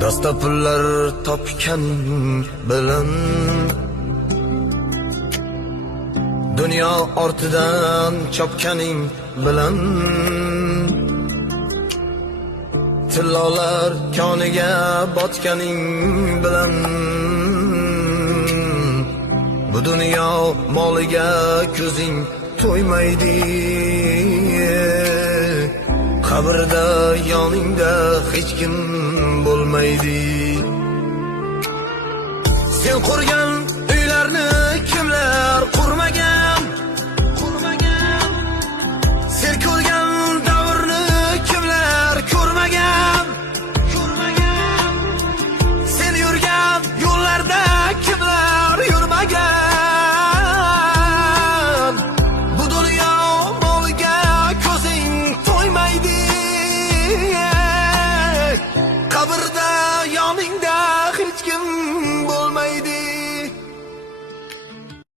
Dasta pullar topganing bilan dunyo ortidan chopganing bilan tillolar koniga botganing bilan bu dunyo moliga ko'zing to'ymaydi. Qabrda yoningda hech kim bo'lmaydi. Sen qurgan